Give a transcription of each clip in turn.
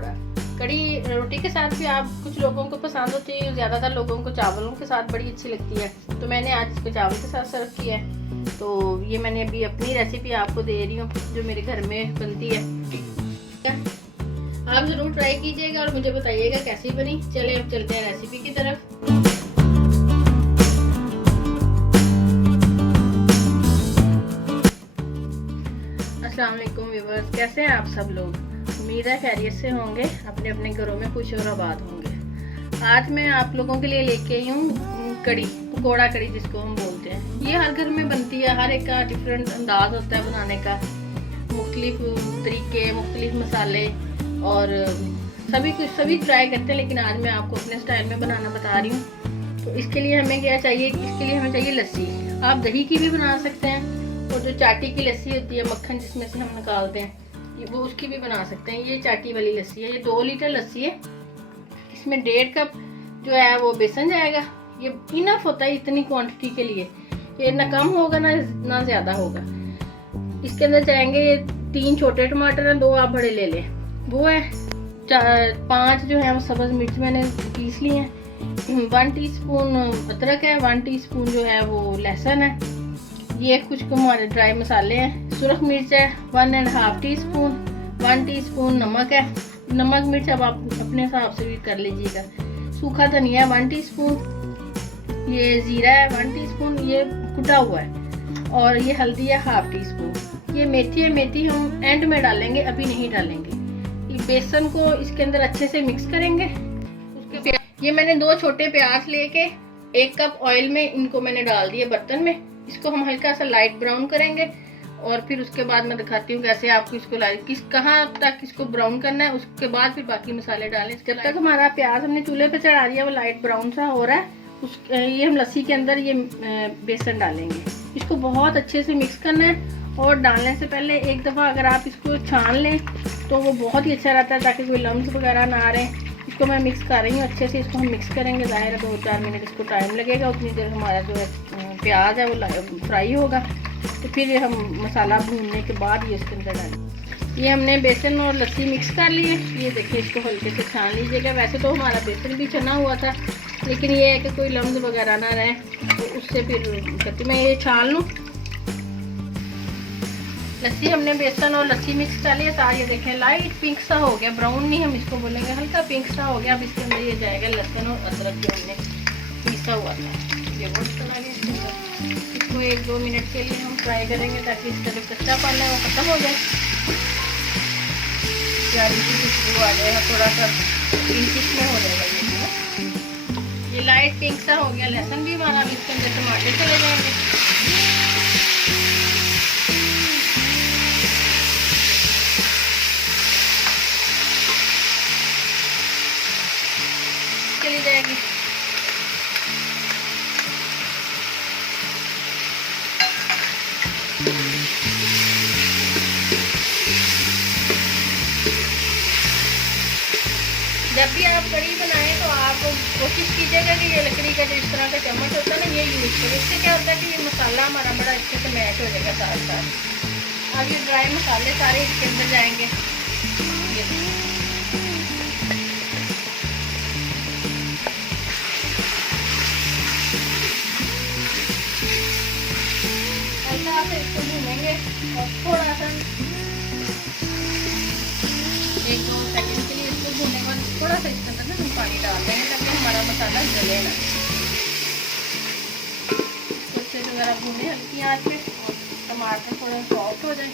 पकौड़ा। कड़ी रोटी के साथ भी आप कुछ लोगों को पसंद होती है, ज़्यादातर लोगों को चावलों के साथ बड़ी अच्छी लगती है, तो मैंने आज इसको चावल के साथ सर्व किया है। तो ये मैंने अभी अपनी रेसिपी आपको दे रही हूँ जो मेरे घर में बनती है। आप ज़रूर ट्राई कीजिएगा और मुझे बताइएगा कैसी बनी। चले अब चलते हैं रेसिपी की तरफ। अस्सलाम वालेकुम व्यूअर्स, कैसे हैं आप सब लोग? उम्मीद है खैरियत से होंगे, अपने अपने घरों में खुश और आबाद होंगे। आज मैं आप लोगों के लिए लेके आई हूँ कड़ी, पकौड़ा कड़ी जिसको हम बोलते हैं। ये हर घर में बनती है, हर एक का डिफरेंट अंदाज होता है बनाने का, मुख्तलिफ तरीके, मुख्तलिफ मसाले और सभी ट्राई करते हैं, लेकिन आज मैं आपको अपने स्टाइल में बनाना बता रही हूँ। तो इसके लिए हमें क्या चाहिए? इसके लिए हमें चाहिए लस्सी। आप दही की भी बना सकते हैं और जो चाटी की लस्सी होती है, मक्खन जिसमें से हम निकालते हैं, वो उसकी भी बना सकते हैं। ये चाटी वाली लस्सी है, ये 2 लीटर लस्सी है। इसमें 1.5 कप जो है वो बेसन जाएगा। ये इनफ होता है इतनी क्वांटिटी के लिए, ये ना कम होगा ना ज़्यादा होगा। इसके अंदर जाएंगे 3 छोटे टमाटर हैं, 2 आप बड़े ले लें। वो है 5 जो है वो सब्ज़ मिर्च मैंने पीस ली हैं। 1 टीस्पून अदरक है, 1 टीस्पून जो है वो लहसुन है। ये कुछ हमारे ड्राई मसाले हैं। सुरख मिर्च है 1.5 टीस्पून, 1 टीस्पून नमक है। नमक मिर्च अब आप अपने हिसाब से भी कर लीजिएगा। सूखा धनिया 1 टीस्पून, ये ज़ीरा है 1 टीस्पून, ये कुटा हुआ है, और ये हल्दी है 1/2 टीस्पून। ये मेथी है, मेथी हम एंड में डालेंगे, अभी नहीं डालेंगे। ये बेसन को इसके अंदर अच्छे से मिक्स करेंगे। उसके ये मैंने 2 छोटे प्याज लेके 1 कप ऑयल में इनको मैंने डाल दिए बर्तन में। इसको हम हल्का सा लाइट ब्राउन करेंगे और फिर उसके बाद मैं दिखाती हूँ कैसे आपको इसको कहाँ तक इसको ब्राउन करना है। उसके बाद फिर बाकी मसाले डालें। जब तक हमारा प्याज हमने चूल्हे पे चढ़ा दिया, वो लाइट ब्राउन सा हो रहा है, ये हम लस्सी के अंदर ये बेसन डालेंगे। इसको बहुत अच्छे से मिक्स करना है और डालने से पहले एक दफ़ा अगर आप इसको छान लें तो वो बहुत ही अच्छा रहता है, ताकि कोई लम्स वगैरह ना आ रहे। इसको मैं मिक्स कर रही हूँ अच्छे से। इसको हम मिक्स करेंगे, ज़ाहिर है 2-4 मिनट इसको टाइम लगेगा। उतनी देर हमारा जो है प्याज है वो फ्राई होगा। तो फिर हम मसाला भूनने के बाद ये इसके अंदर डालें। ये हमने बेसन और लस्सी मिक्स कर ली है। ये देखिए, इसको हल्के से छान लीजिएगा। वैसे तो हमारा बेसन भी छना हुआ था, लेकिन ये है कि कोई लम्स वगैरह ना रहे, तो उससे फिर करती मैं ये छान लूँ। लस्सी हमने बेसन और लस्सी मिक्स कर लिया था। ये देखें लाइट पिंक सा हो गया, ब्राउन नहीं हम इसको बोलेंगे, हल्का पिंक सा हो गया। अब इसके अंदर ये जाएगा लहसुन और अदरक जो हमने पीसा हुआ था, ये वो चला गया। इसको 1-2 मिनट के लिए हम फ्राई करेंगे ताकि इसका जो कच्चापन है वो खत्म हो जाए, प्याज की खुशबू आ जाएगा, थोड़ा सा पिंकिश में हो जाएगा। ये लाइट पिंक सा हो गया लहसुन भी हमारा। अब इसके अंदर टमाटर चले जाएंगे। चली जाएगी। जब भी आप कड़ी बनाएं तो आप कोशिश कीजिएगा कि ये लकड़ी का जो इस तरह का चम्मच होता है ना, ये यूज़ करें। इससे क्या होता है कि ये मसाला हमारा बड़ा अच्छे से मैच हो जाएगा साथ साथ। अब ये ड्राई मसाले सारे इसके अंदर जाएंगे। हल्का से इसको भूनेंगे और थोड़ा सा 1-2 सेकंड के लिए इसको भूनने के बाद थोड़ा सा इसके अंदर हम पानी डाल देंगे ताकि हमारा मसाला जले ना। अच्छे से ज़रा भूने हल्की आंच पे, टमाटर थोड़ा सॉफ्ट हो जाए।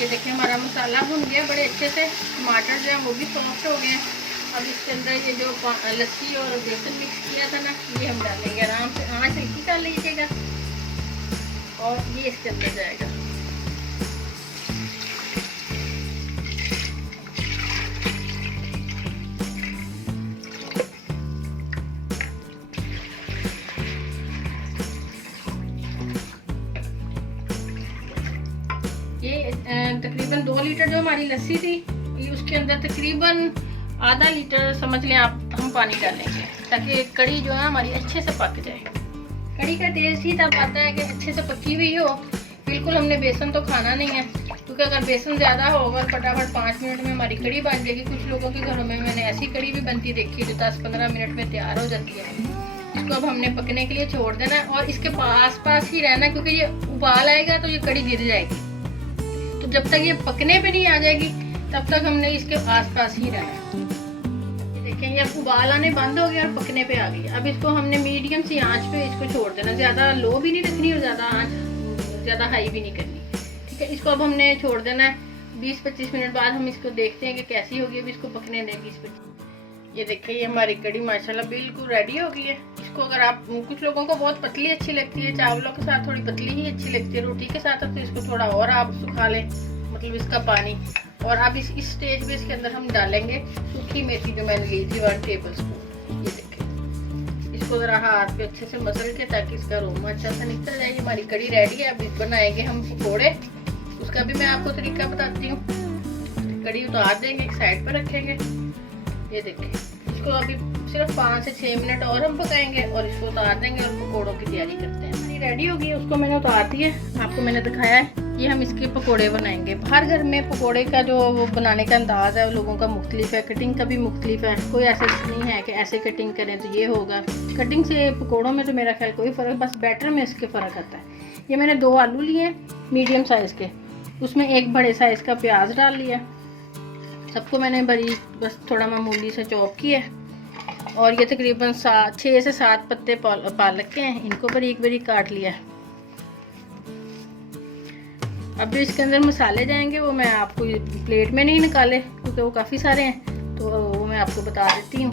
ये देखिए हमारा मसाला भुन गया बड़े अच्छे से, टमाटर जो है वो भी सॉफ्ट हो गए। अब इसके अंदर ये जो लस्सी और बेसन मिक्स किया था ना, ये हम डालेंगे। आराम से आंच हल्की कर लीजिएगा और ये इसके अंदर जाएगा। ये तकरीबन 2 लीटर जो हमारी लस्सी थी, ये उसके अंदर तकरीबन आधा लीटर समझ लें आप हम पानी डालेंगे, ताकि कड़ी जो है हमारी अच्छे से पक जाए। कड़ी का टेस्ट ही तब आता है कि अच्छे से पकी हुई हो, बिल्कुल हमने बेसन तो खाना नहीं है, क्योंकि अगर बेसन ज़्यादा होगा और फटाफट 5 मिनट में हमारी कड़ी बन जाएगी। कुछ लोगों के घरों में मैंने ऐसी कड़ी भी बनती देखी है जो 10-15 मिनट में तैयार हो जाती है। इसको अब हमने पकने के लिए छोड़ देना है और इसके पास ही रहना है, क्योंकि ये उबाल आएगा तो ये कड़ी गिर जाएगी। तो जब तक ये पकने पे नहीं आ जाएगी तब तक हमने इसके आसपास ही रहना है। ये देखें, ये उबाल आने बंद हो गया और पकने पे आ गई। अब इसको हमने मीडियम सी आंच पे इसको छोड़ देना, ज़्यादा लो भी नहीं रखनी और ज़्यादा हाई भी नहीं करनी। ठीक है, इसको अब हमने छोड़ देना है। 20-25 मिनट बाद हम इसको देखते हैं कि कैसी होगी। अभी इसको पकने दें 20-25। ये देखिए, ये हमारी कड़ी माशाल्लाह बिल्कुल रेडी हो गई है। इसको अगर आप, कुछ लोगों को बहुत पतली अच्छी लगती है, चावलों के साथ थोड़ी पतली ही अच्छी लगती है, रोटी के साथ तो इसको थोड़ा और आप सुखा लें, मतलब इसका पानी। और अब इस स्टेज पे इसके अंदर हम डालेंगे सूखी मेथी जो मैंने ली थी 1 टेबल स्पून। ये देखिए, इसको ज़रा हाथ पे अच्छे से मसल के ताकि इसका अरोमा अच्छा से निकल जाए। हमारी कड़ी रेडी है। अब बनाएंगे हम पकौड़े, उसका भी मैं आपको तरीका बताती हूँ। कड़ी उतार देंगे, एक साइड पर रखेंगे। ये देखिए, इसको अभी सिर्फ 5 से 6 मिनट और हम पकाएंगे और इसको उतार देंगे और पकौड़ों की तैयारी करते हैं। हमारी रेडी होगी, उसको मैंने उतार दी है, आपको मैंने दिखाया है। ये हम इसके पकोड़े बनाएंगे। हर घर में पकोड़े का जो बनाने का अंदाज़ है वो लोगों का मुख्तलिफ है, कटिंग का भी मुख्तलिफ है। कोई ऐसा नहीं है कि ऐसे कटिंग करें तो ये होगा। कटिंग से पकोड़ों में तो मेरा ख्याल कोई फ़र्क, बस बैटर में इसके फ़र्क आता है। ये मैंने 2 आलू लिए हैं मीडियम साइज़ के, उसमें 1 बड़े साइज़ का प्याज डाल लिया। सबको मैंने बस थोड़ा मामूली से चॉप किया। और ये तकरीबन 6 से 7 पत्ते पालक के हैं, इनको बारीक बारीक काट लिया। अब जो इसके अंदर मसाले जाएंगे वो मैं आपको प्लेट में नहीं निकाले क्योंकि वो काफ़ी सारे हैं, तो वो मैं आपको बता देती हूँ।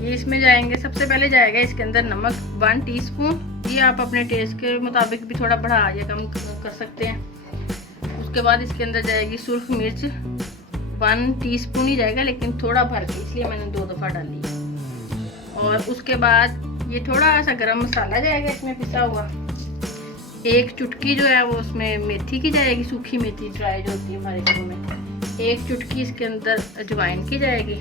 ये इसमें जाएंगे, सबसे पहले जाएगा इसके अंदर नमक 1 टीस्पून। ये आप अपने टेस्ट के मुताबिक भी थोड़ा बढ़ा या कम कर सकते हैं। उसके बाद इसके अंदर जाएगी सुर्ख मिर्च 1 टीस्पून ही जाएगा, लेकिन थोड़ा भर के, इसलिए मैंने 2 दफ़ा डाली है। और उसके बाद ये थोड़ा सा गरम मसाला जाएगा इसमें पिसा हुआ। 1 चुटकी जो है वो उसमें मेथी की जाएगी, सूखी मेथी ड्राई जो होती है हमारे घरों में। 1 चुटकी इसके अंदर अजवाइन की जाएगी।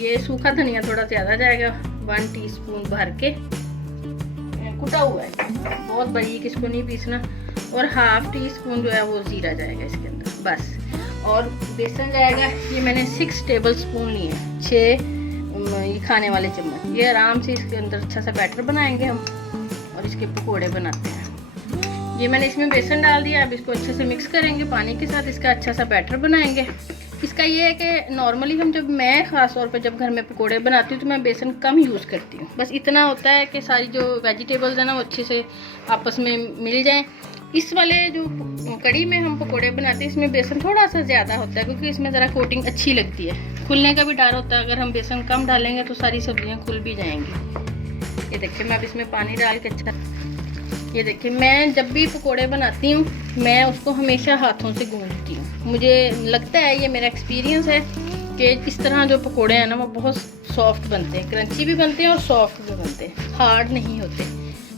ये सूखा धनिया थोड़ा ज़्यादा जाएगा, 1 टीस्पून भर के कुटा हुआ है, बहुत बारीक इसको नहीं पीसना। और 1/2 टीस्पून जो है वो जीरा जाएगा इसके अंदर बस। और बेसन जाएगा, ये मैंने 6 टेबल स्पून लिए हैं, 6 ये खाने वाले चम्मच। ये आराम से इसके अंदर अच्छा सा बैटर बनाएंगे हम और इसके पकोड़े बनाते हैं। ये मैंने इसमें बेसन डाल दिया। अब इसको अच्छे से मिक्स करेंगे पानी के साथ, इसका अच्छा सा बैटर बनाएंगे। इसका ये है कि नॉर्मली मैं ख़ास तौर पर जब घर में पकोड़े बनाती हूँ तो मैं बेसन कम यूज़ करती हूँ। बस इतना होता है कि सारी जो वेजिटेबल्स हैं ना वो अच्छे से आपस में मिल जाएँ। इस वाले जो कड़ी में हम पकोड़े बनाते हैं इसमें बेसन थोड़ा सा ज़्यादा होता है, क्योंकि इसमें ज़रा कोटिंग अच्छी लगती है। खुलने का भी डर होता है, अगर हम बेसन कम डालेंगे तो सारी सब्जियां खुल भी जाएंगी। ये देखिए, मैं अब इसमें पानी डाल के अच्छा, ये देखिए, मैं जब भी पकोड़े बनाती हूँ मैं उसको हमेशा हाथों से गूंथती हूँ। मुझे लगता है, ये मेरा एक्सपीरियंस है कि इस तरह जो पकोड़े हैं ना वो बहुत सॉफ्ट बनते हैं, क्रंची भी बनते हैं और सॉफ्ट भी बनते हैं, हार्ड नहीं होते।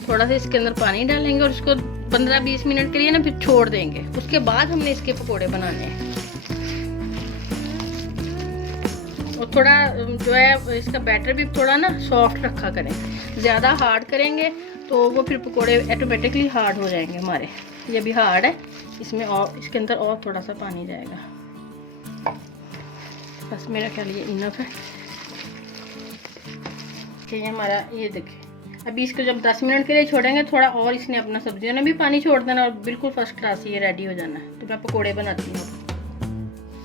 थोड़ा सा इसके अंदर पानी डालेंगे और इसको 15-20 मिनट के लिए ना फिर छोड़ देंगे। उसके बाद हमने इसके पकोड़े बनाने हैं। और थोड़ा जो है इसका बैटर भी थोड़ा ना सॉफ्ट रखा करें, ज़्यादा हार्ड करेंगे तो वो फिर पकोड़े ऑटोमेटिकली हार्ड हो जाएंगे हमारे। ये भी हार्ड है, इसमें और इसके अंदर और थोड़ा सा पानी जाएगा। बस मेरा ख्याल ये इनफ है कि ये हमारा, ये देखिए, अभी इसको जब 10 मिनट के लिए छोड़ेंगे थोड़ा और इसने अपना सब्जियों ने भी पानी छोड़ देना और बिल्कुल फर्स्ट क्लास ये रेडी हो जाना है। तो मैं पकोड़े बनाती हूँ।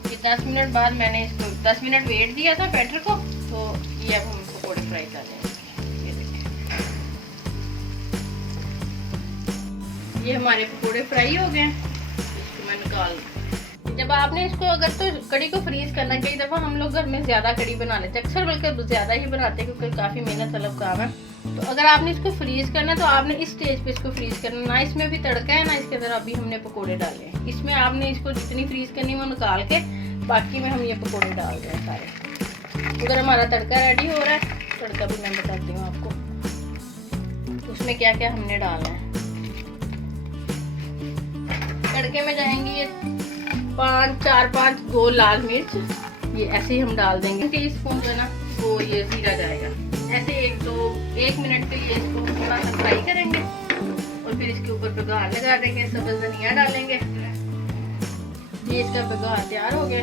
ये 10 मिनट बाद मैंने इसको 10 मिनट वेट दिया था बैटर को, तो ये अब हम पकोड़े फ्राई कर लेंगे। ये देखिए, ये हमारे पकोड़े फ्राई हो गए, इसको मैं निकाल। जब आपने इसको, अगर तो कड़ी को फ्रीज करना, कई दफ़ा हम लोग घर में ज़्यादा कड़ी बना लेते हैं, अक्सर बल्कि ज़्यादा ही बनाते हैं क्योंकि काफ़ी मेहनत तलब काम है। तो अगर आपने इसको फ्रीज करना है तो आपने इस स्टेज पे इसको फ्रीज करना, ना इसमें भी तड़का है ना इसके अंदर अभी हमने पकोड़े डाले हैं। इसमें आपने इसको जितनी फ्रीज करनी वो निकाल के बाकी में हम ये पकोड़े डाल रहे हैं सारे। अगर हमारा तड़का रेडी हो रहा है, तड़का भी मैं बताती हूँ आपको उसमें क्या क्या हमने डालना है। तड़के में जाएंगी ये 4-5 लाल मिर्च, ये ऐसे ही हम डाल देंगे। टीस्पून जो है ना वो ये जीरा जाएगा। ऐसे 1 मिनट के लिए इसको थोड़ा सा फ्राई करेंगे। और फिर इसके ऊपर बघार लगा देंगे, सब्ज़ धनिया डालेंगे। ये इसका बघार तैयार हो गया।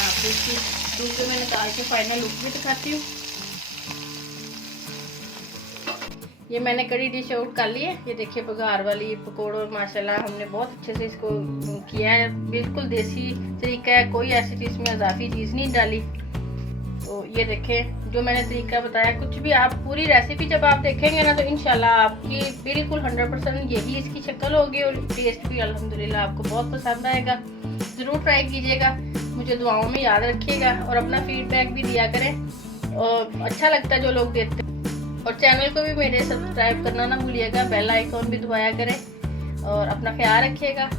आपको इसकी दूसरे में निकाल के फाइनल लुक भी दिखाती हूँ। ये मैंने कड़ी डिश आउट कर ली है। ये देखिए बघार वाली पकौड़ों, माशाल्लाह हमने बहुत अच्छे से इसको किया है, बिल्कुल देसी तरीका है, कोई ऐसी चीज़ में इजाफी चीज़ नहीं डाली। तो ये देखें जो मैंने तरीका बताया, कुछ भी आप पूरी रेसिपी जब आप देखेंगे ना तो इंशाल्लाह आपकी बिल्कुल 100% यही इसकी शक्ल होगी और टेस्ट भी अल्हम्दुलिल्लाह आपको बहुत पसंद आएगा। ज़रूर ट्राई कीजिएगा, मुझे दुआओं में याद रखिएगा और अपना फीडबैक भी दिया करें और अच्छा लगता है जो लोग देते हैं। और चैनल को भी मेरे सब्सक्राइब करना ना भूलिएगा, बेल आइकॉन भी दबाया करें और अपना ख्याल रखिएगा।